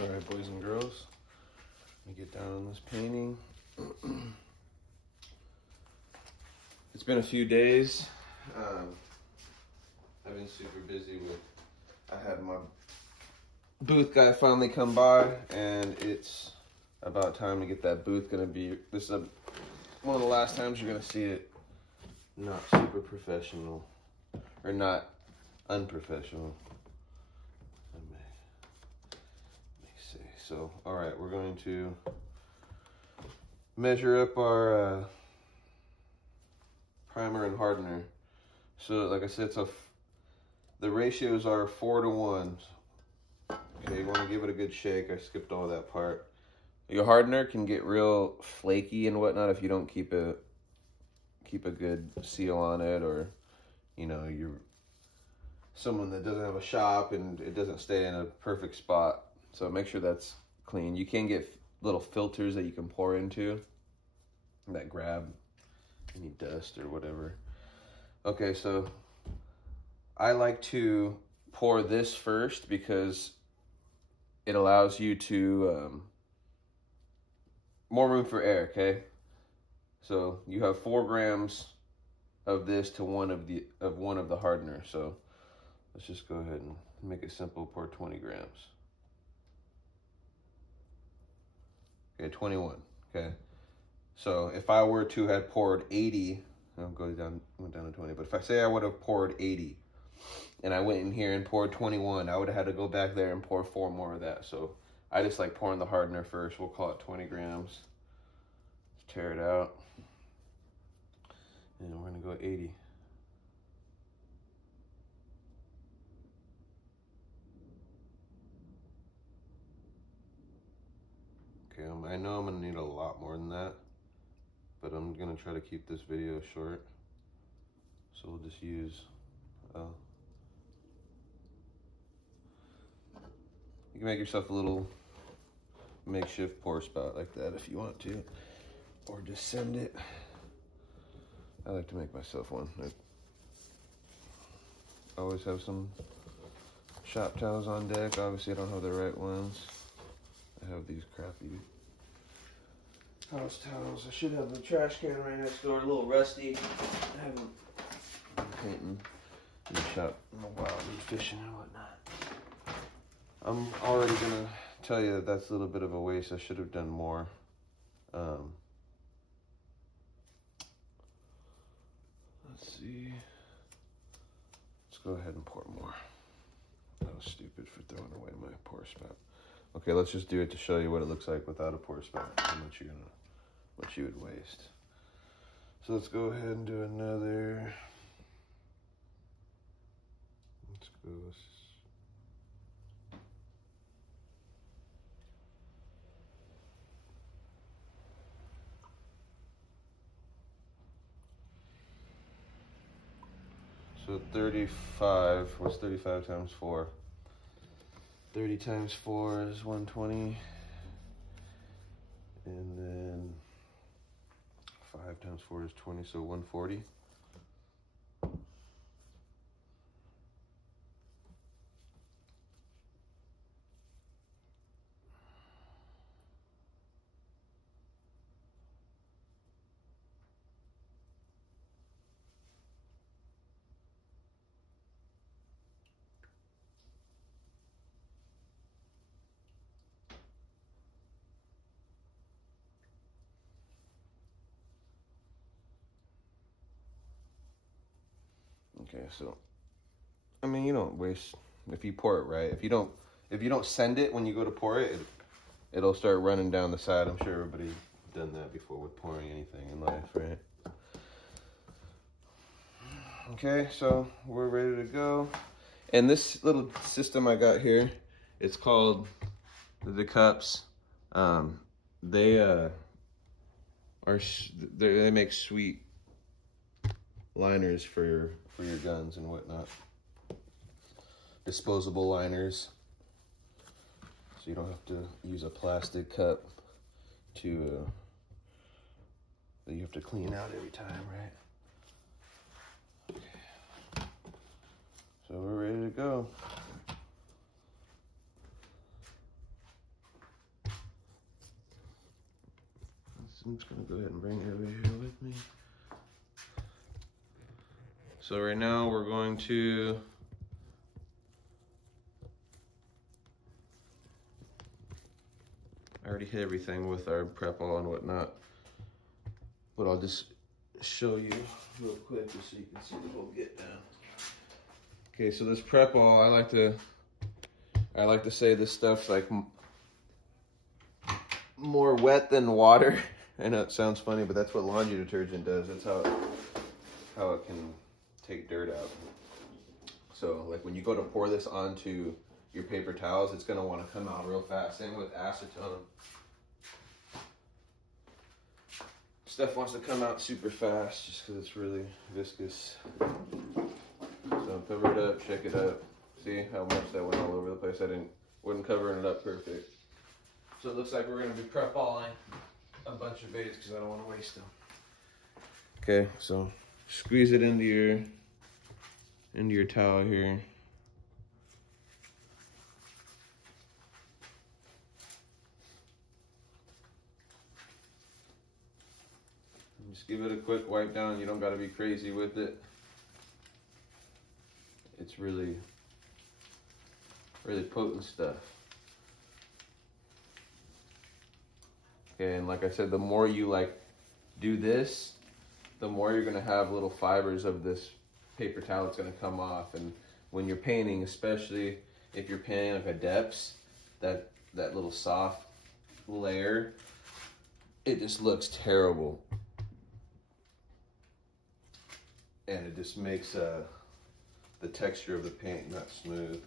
All right, boys and girls, let me get down on this painting. It's been a few days. I've been super busy with, I had my booth guy finally come by, and it's about time to get that booth. This is one of the last times you're gonna see it not super professional, or not unprofessional. Let me see. So, all right, we're going to measure up our primer and hardener. So, like I said, the ratios are 4 to 1. Okay, you want to give it a good shake. I skipped all that part. Your hardener can get real flaky and whatnot if you don't keep a good seal on it, or you know, you're someone that doesn't have a shop and it doesn't stay in a perfect spot. So make sure that's clean. You can get little filters that you can pour into that grab any dust or whatever. Okay, so I like to pour this first because it allows you to more room for air. Okay, so you have 4 grams of this to one of the hardener. So let's just go ahead and make it simple. Pour 20 grams. Okay, 21. Okay, so if I were to have poured 80, went down to 20. But if I say I would have poured 80, and I went in here and poured 21, I would have had to go back there and pour 4 more of that. So I just like pouring the hardener first. We'll call it 20 grams. Let's tear it out. And we're gonna go 80. Okay, I know I'm gonna need a lot more than that, but I'm gonna try to keep this video short. So we'll just use, you can make yourself a little makeshift pour spout like that if you want to, or just send it. I like to make myself one. I always have some shop towels on deck. Obviously I don't have the right ones. I have these crappy house towels. I should have the trash can right next door, a little rusty. I haven't been painting in the shop in a while, fishing and whatnot. I'm already gonna tell you that that's a little bit of a waste. I should have done more. Let's see. Let's go ahead and pour more. That was stupid for throwing away my pour spout. Okay, let's just do it to show you what it looks like without a pour spout. How much you would waste. So let's go ahead and do another. Let's go. So 35, what's 35 times 4? 30 times 4 is 120. And then 5 times 4 is 20, so 140. Okay, so I mean, you don't waste if you pour it right. If you don't send it when you go to pour it, it'll start running down the side. I'm sure everybody's done that before with pouring anything in life, right? Okay, so we're ready to go. And this little system I got here, it's called the cups. They make sweet liners for your guns and whatnot. Disposable liners, so you don't have to use a plastic cup that you have to clean out every time, right? Okay. So we're ready to go. I'm just gonna go ahead and bring it over here with me. So right now we're going to I already hit everything with our Prep-All and whatnot, but I'll just show you real quick just so you can see the whole get down. Okay, so this Prep-All, I like to say this stuff's like more wet than water. I know it sounds funny, but that's what laundry detergent does. That's how it can take dirt out. So like when you go to pour this onto your paper towels, it's gonna want to come out real fast. Same with acetone. Stuff wants to come out super fast just because it's really viscous. So cover it up, check it up. See how much that went all over the place? Wasn't covering it up perfect. So it looks like we're gonna be Prep-Alling a bunch of baits because I don't want to waste them. Okay, so squeeze it into your towel here. Just give it a quick wipe down. You don't got to be crazy with it. It's really, really potent stuff. Okay, and like I said, the more you do this, the more you're gonna have little fibers of this paper towel that's gonna come off. And when you're painting, especially if you're painting like a depths, that little soft layer, it just looks terrible. And it just makes the texture of the paint not smooth.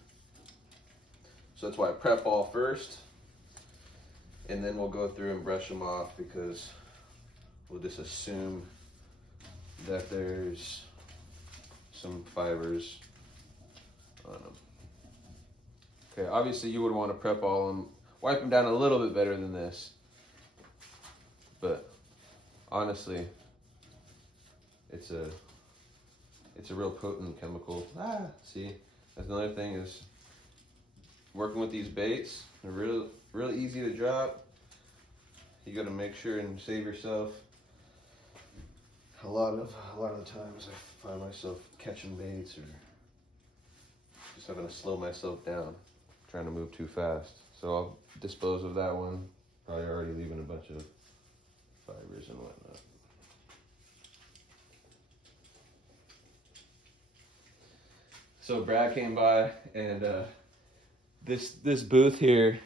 So that's why I Prep-All first, and then we'll go through and brush them off because we'll just assume that there's some fibers on them. Okay, obviously you would want to Prep-All them, wipe them down a little bit better than this, but honestly, it's a real potent chemical. See, that's another thing is working with these baits. They're real easy to drop. You got to make sure and save yourself. A lot of the times I find myself catching baits or just having to slow myself down, trying to move too fast. So I'll dispose of that one. Probably already leaving a bunch of fibers and whatnot. So Brad came by, and this booth here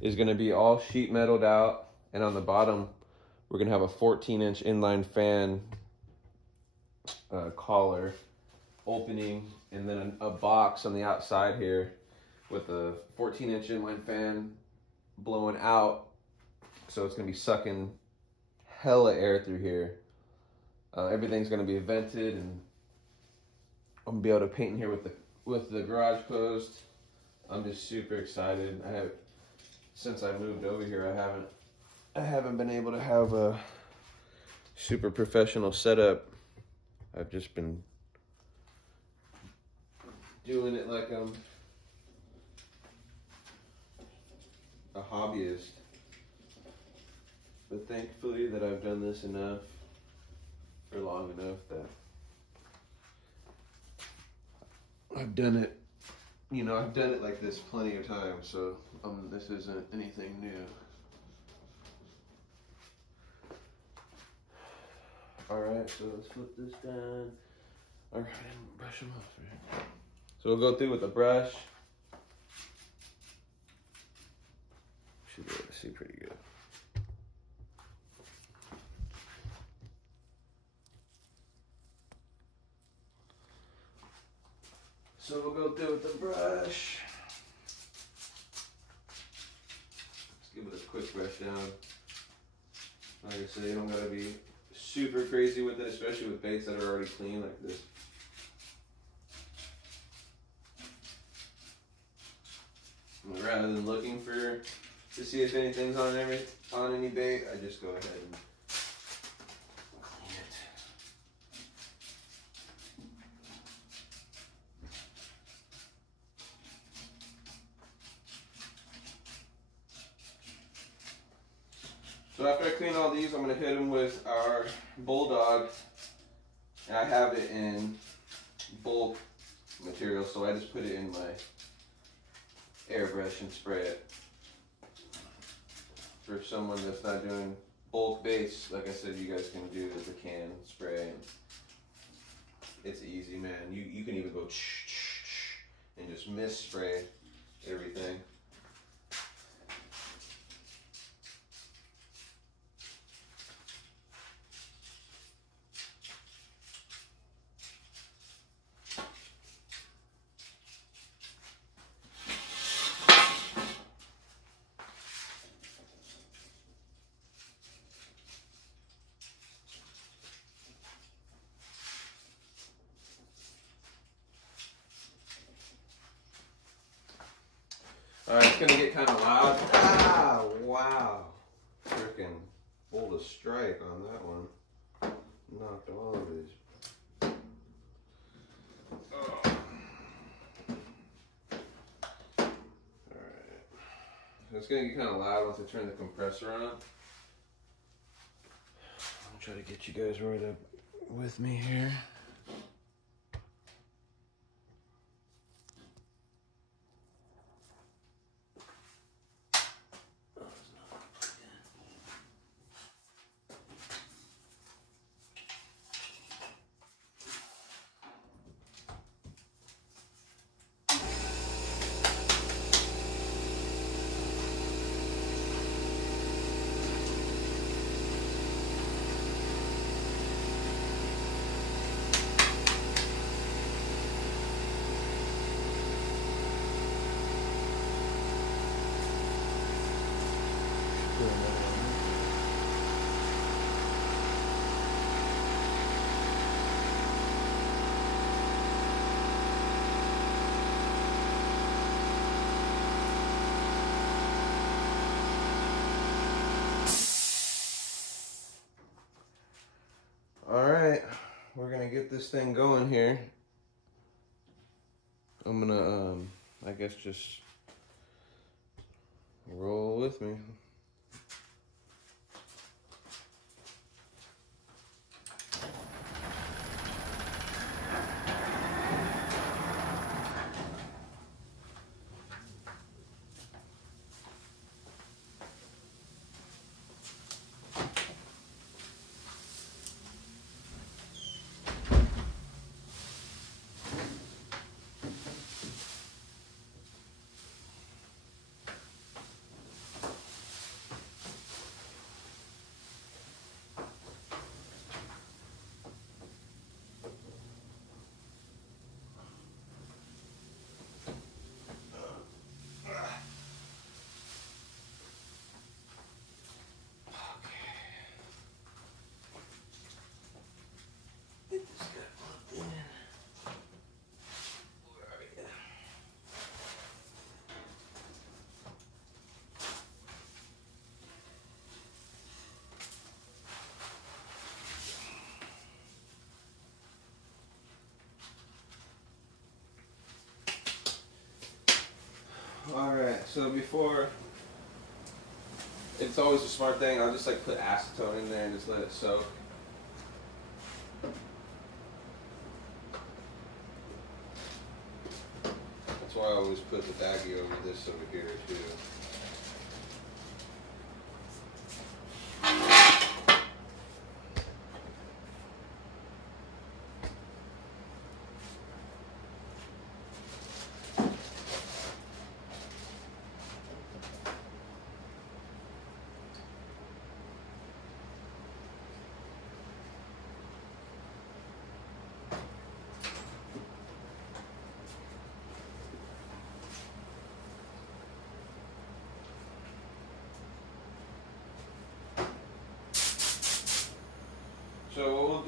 is going to be all sheet metaled out, and on the bottom we're going to have a 14-inch inline fan collar opening, and then a box on the outside here with a 14-inch inline fan blowing out, so it's going to be sucking hella air through here. Everything's going to be vented, and I'm gonna be able to paint in here with the garage closed. I'm just super excited. Since I moved over here, I haven't been able to have a super professional setup. I've just been doing it like I'm a hobbyist. But thankfully that I've done this enough for long enough that I've done it, I've done it like this plenty of times, so this isn't anything new. Alright, so let's flip this down. Alright, and brush them off. Right? So we'll go through with the brush. Should be able to see pretty good. So we'll go through with the brush. Let's give it a quick brush down. Like I said, you don't gotta be super crazy with it, especially with baits that are already clean like this. Rather than looking to see if anything's on any bait, I just go ahead and clean it. So So after I clean all these, I'm going to hit them with our Bulldog. And I have it in bulk material, so I just put it in my airbrush and spray it. For someone that's not doing bulk base, like I said, you guys can do the can spray. It's easy, man. You can even go and just mist spray everything. Alright, it's gonna get kind of loud. Ah, wow. Freaking pulled a strike on that one. Knocked all of these. Oh. Alright. It's gonna get kind of loud once I turn the compressor on. I'll try to get you guys right up with me here. Alright, we're gonna get this thing going here. I'm gonna, I guess just roll with me. Alright, so before, it's always a smart thing, I'll just like put acetone in there and just let it soak. That's why I always put the baggie over this over here too. So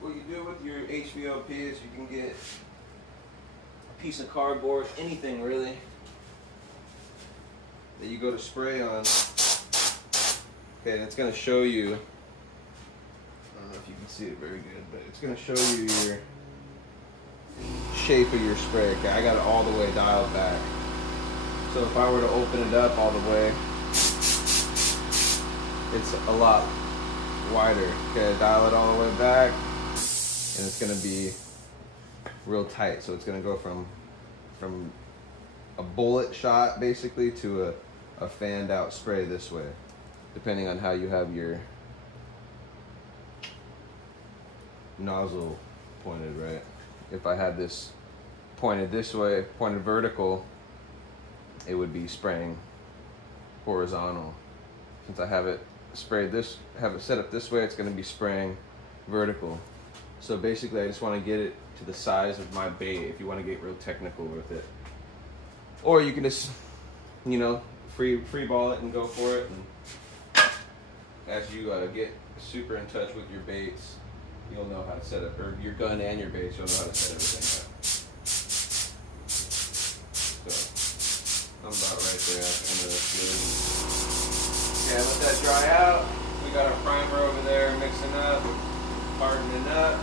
what you do with your HVLP is you can get a piece of cardboard, anything really, that you go to spray on. Okay, and it's going to show you, I don't know if you can see it very good, but it's going to show you your shape of your spray. Okay, I got it all the way dialed back. So if I were to open it up all the way, it's a lot wider. Okay, dial it all the way back, and it's gonna be real tight. So it's gonna go from a bullet shot basically to a fanned out spray this way, depending on how you have your nozzle pointed, right? If I had this pointed this way, pointed vertical, it would be spraying horizontal. Since I have it sprayed this, have it set up this way, it's going to be spraying vertical. So basically I just want to get it to the size of my bait if you want to get real technical with it. Or you can just, you know, free ball it and go for it. And as you get super in touch with your baits, you'll know how to set up, or your gun and your baits, you'll know how to set everything up. So I'm about right there at the end of this good. Yeah, let that dry out. We got our primer over there mixing up, hardening up.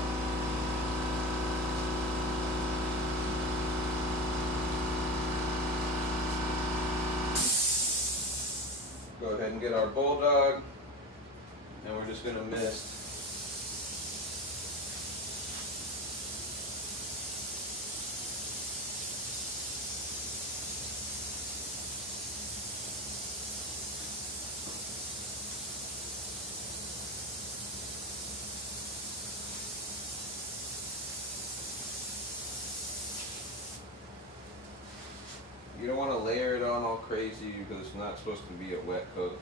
Go ahead and get our Bulldog, and we're just gonna mist. You don't want to layer it on all crazy because it's not supposed to be a wet coat.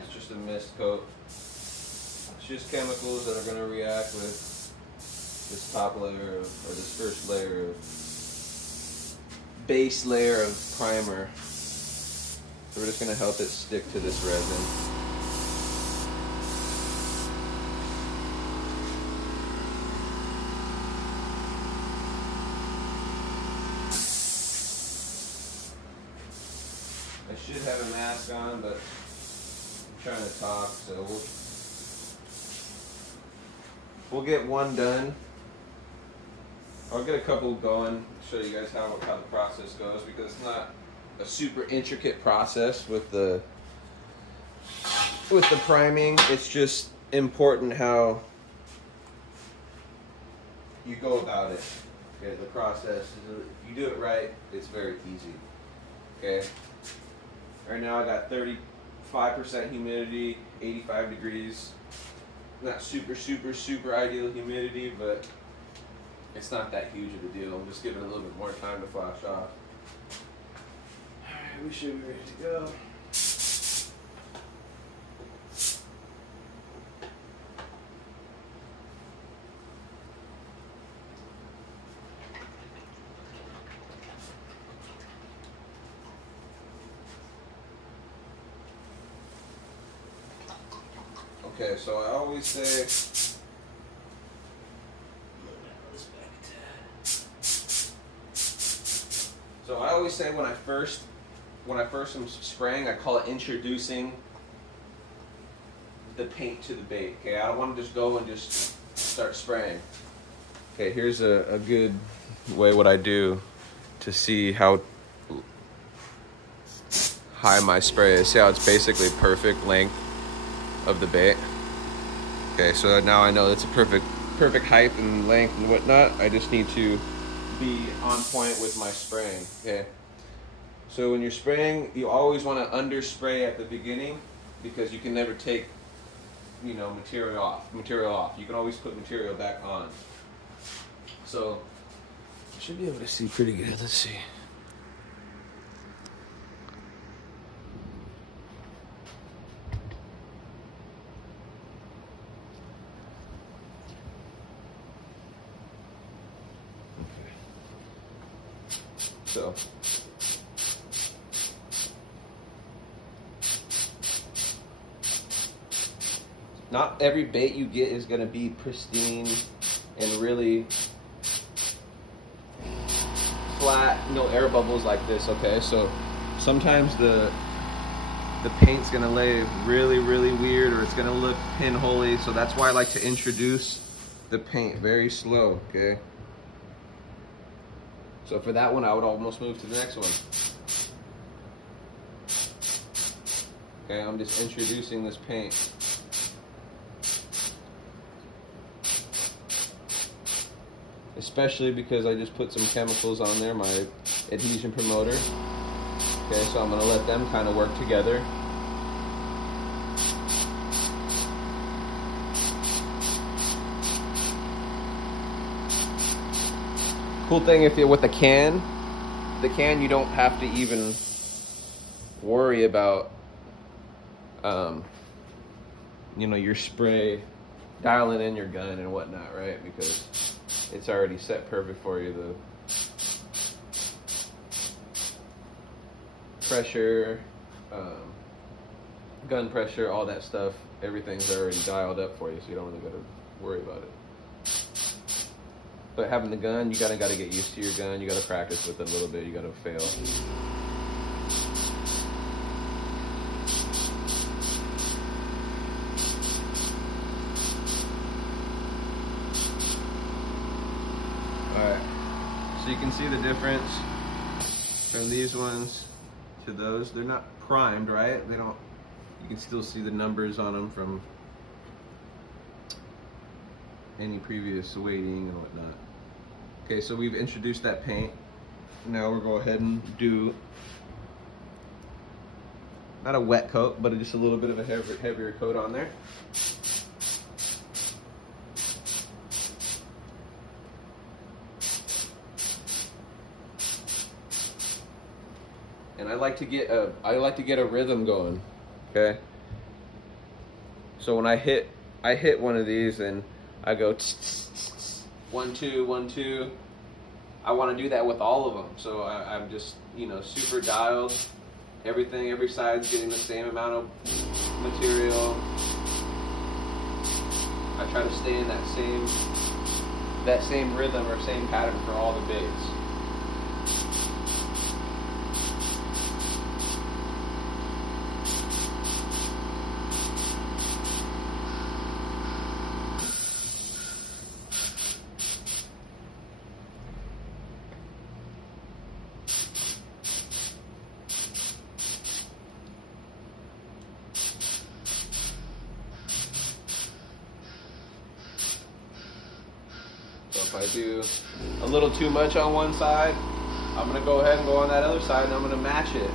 It's just a mist coat. It's just chemicals that are going to react with this top layer or this first layer of base layer of primer. So we're just going to help it stick to this resin. I should have a mask on, but I'm trying to talk, so we'll get one done. I'll get a couple going, show you guys how the process goes, because it's not a super intricate process with the priming. It's just important how you go about it. Okay, the process, if you do it right, it's very easy. Okay. Right now I got 35% humidity, 85 degrees. Not super ideal humidity, but it's not that huge of a deal. I'm just giving it a little bit more time to flash off. Alright, we should be ready to go. Okay, so I always say, when I first am spraying, I call it introducing the paint to the bait. Okay, I don't want to just go and just start spraying. Okay, here's a good way what I do to see how high my spray is. See how it's basically perfect length of the bait. Okay, so now I know it's a perfect height and length and whatnot. I just need to be on point with my spraying. Okay, so when you're spraying, you always want to under spray at the beginning, because you can never take, you know, material off. You can always put material back on. So I should be able to see pretty good. Let's see. So not every bait you get is going to be pristine and really flat, no air bubbles like this. Okay, so sometimes the paint's going to lay really weird, or it's going to look pinholy. So that's why I like to introduce the paint very slow. Okay, so for that one, I would almost move to the next one. Okay, I'm just introducing this paint. Especially because I just put some chemicals on there, my adhesion promoter. Okay, so I'm gonna let them kind of work together. Cool thing if you're with the can you don't have to even worry about you know, your spray dialing in your gun and whatnot, right? Because it's already set perfect for you. The pressure, gun pressure, all that stuff, everything's already dialed up for you, so you don't really got to worry about it. But having the gun, you gotta get used to your gun. You gotta practice with it a little bit. You gotta fail. Alright, so you can see the difference from these ones to those. They're not primed, right? They don't, you can still see the numbers on them from any previous weighting and whatnot. Okay, so we've introduced that paint. Now we'll go ahead and do, not a wet coat, but just a little bit of a heavier coat on there. And I like to get a rhythm going. Okay. So when I hit one of these and I go 1 2 1 2. I want to do that with all of them. So I'm just, you know, super dialed. Everything, every side's getting the same amount of material. I try to stay in that same rhythm or same pattern for all the baits. So if I do a little too much on one side, I'm going to go ahead and go on that other side and I'm going to match it.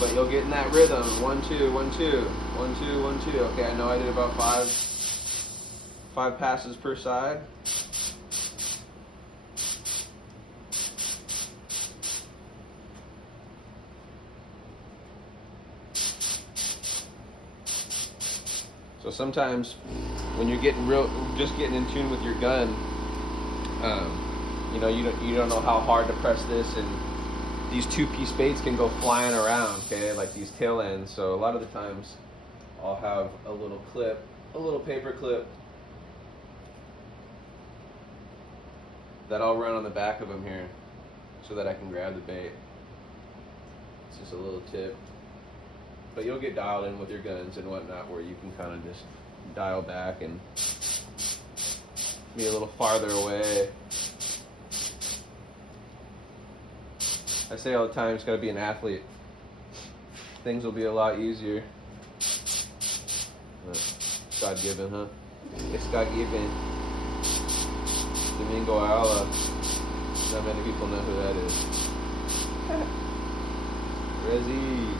But you'll get in that rhythm. 1 2 1 2 1 2 1 2. Okay, I know I did about five passes per side. So sometimes when you're just getting in tune with your gun, you know, you don't know how hard to press this, and these 2-piece baits can go flying around, okay, like these tail ends. So a lot of the times I'll have a little clip, a little paper clip that I'll run on the back of them here so that I can grab the bait. It's just a little tip. But you'll get dialed in with your guns and whatnot where you can kind of just dial back and be a little farther away. I say all the time, it's got to be an athlete. Things will be a lot easier. It's God-given, huh? It's God-given. Domingo Ayala. Not many people know who that is. Rezzy.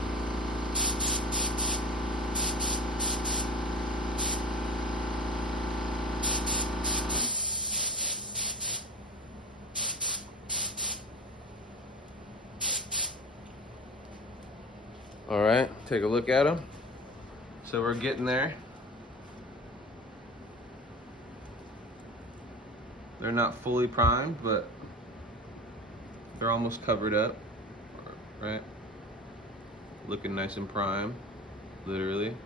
All right, take a look at them. So we're getting there. They're not fully primed, but they're almost covered up, right? Looking nice and prime, literally.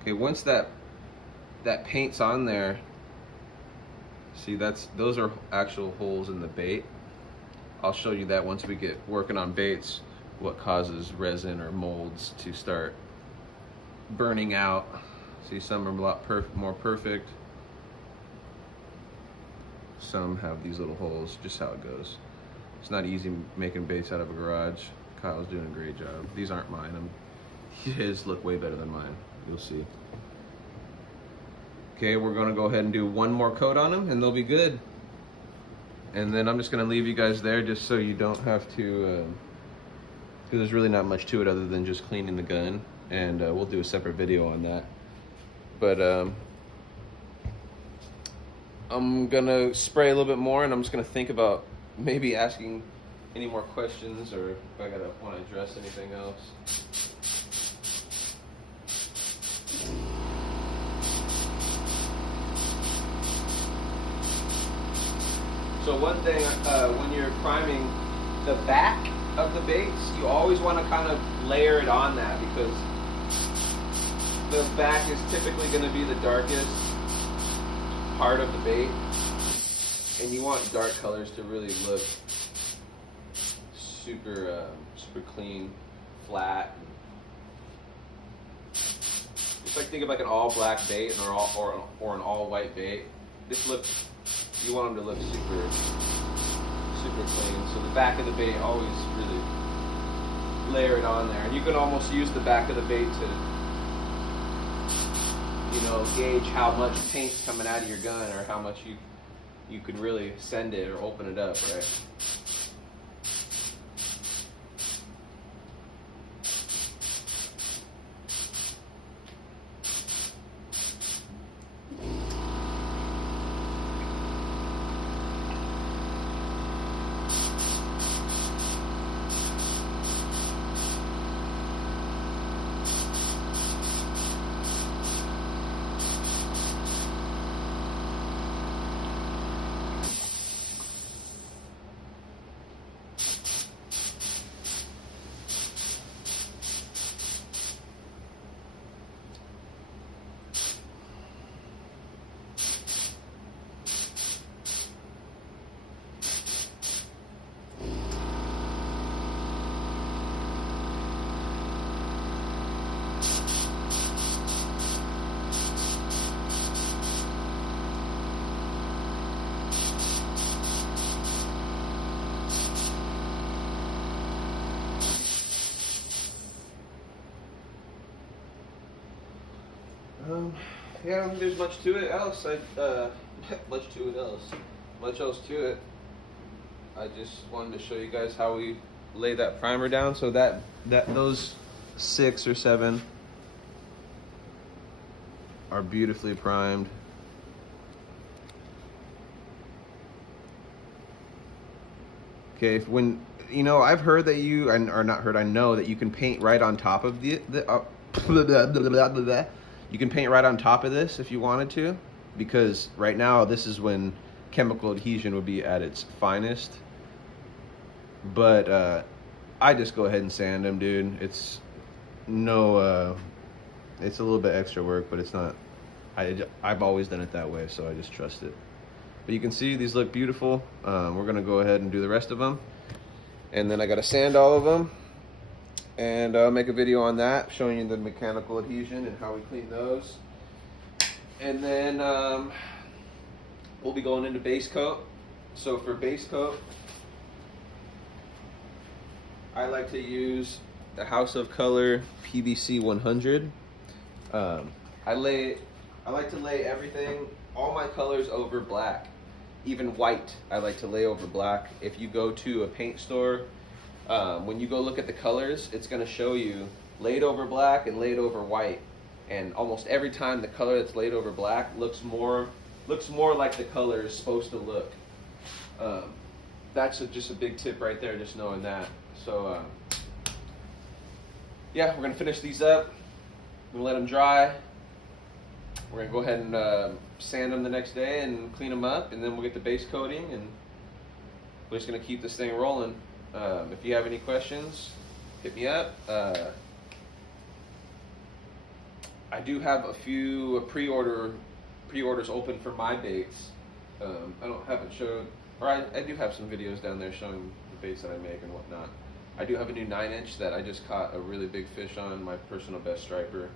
Okay, once that paint's on there, see, those are actual holes in the bait. I'll show you that once we get working on baits, what causes resin or molds to start burning out. See, some are a lot more perfect. Some have these little holes, just how it goes. It's not easy making baits out of a garage Kyle's doing a great job. These aren't mine. His look way better than mine. You'll see. Okay, we're gonna go ahead and do one more coat on them and they'll be good. And then I'm just gonna leave you guys there just so you don't have to, because there's really not much to it other than just cleaning the gun. And we'll do a separate video on that. But I'm gonna spray a little bit more and I'm just gonna think about maybe asking any more questions or if I want to address anything else. So one thing, when you're priming the back of the baits, you always want to kind of layer it on that because the back is typically going to be the darkest part of the bait, and you want dark colors to really look super clean, flat. It's like think of like an all black bait or an all white bait. You want them to look super clean. So the back of the bait, always really layer it on there. And you can almost use the back of the bait to, gauge how much paint's coming out of your gun or how much you could really send it or open it up, right? Yeah, I don't think there's much to it else. Much else to it. I just wanted to show you guys how we lay that primer down so that those 6 or 7 are beautifully primed. Okay, I've heard that I know that you can paint right on top of you can paint right on top of this if you wanted to, because right now this is when chemical adhesion would be at its finest. But I just go ahead and sand them, dude. It's a little bit extra work, but it's not. I've always done it that way, so I just trust it. But you can see these look beautiful. We're gonna go ahead and do the rest of them, and then I gotta sand all of them. And I'll make a video on that, showing you the mechanical adhesion and how we clean those. And then we'll be going into base coat. So for base coat, I like to use the House of Color PVC 100. I like to lay everything, all my colors over black. Even white, I like to lay over black. If you go to a paint store, when you go look at the colors, it's going to show you laid over black and laid over white. And almost every time the color that's laid over black looks more like the color is supposed to look. That's just a big tip right there, just knowing that. So yeah, we're going to finish these up. We're going to let them dry. We're going to go ahead and sand them the next day and clean them up, and then we'll get the base coating, and we're just going to keep this thing rolling. If you have any questions, hit me up. I do have a few pre-orders open for my baits. I do have some videos down there showing the baits that I make and whatnot. I do have a new 9-inch that I just caught a really big fish on, my personal best striper.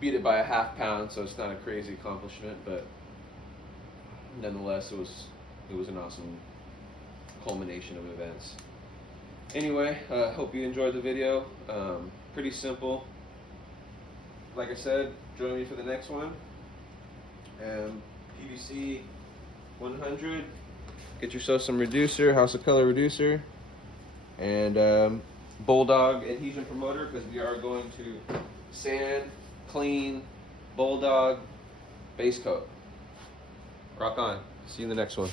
Beat it by a ½ pound, so it's not a crazy accomplishment, but nonetheless, it was an awesome culmination of events. Anyway, hope you enjoyed the video. Pretty simple. Like I said, join me for the next one. PVC 100. Get yourself some reducer, House of Color reducer, and Bulldog adhesion promoter, because we are going to sand, clean, Bulldog base coat. Rock on. See you in the next one.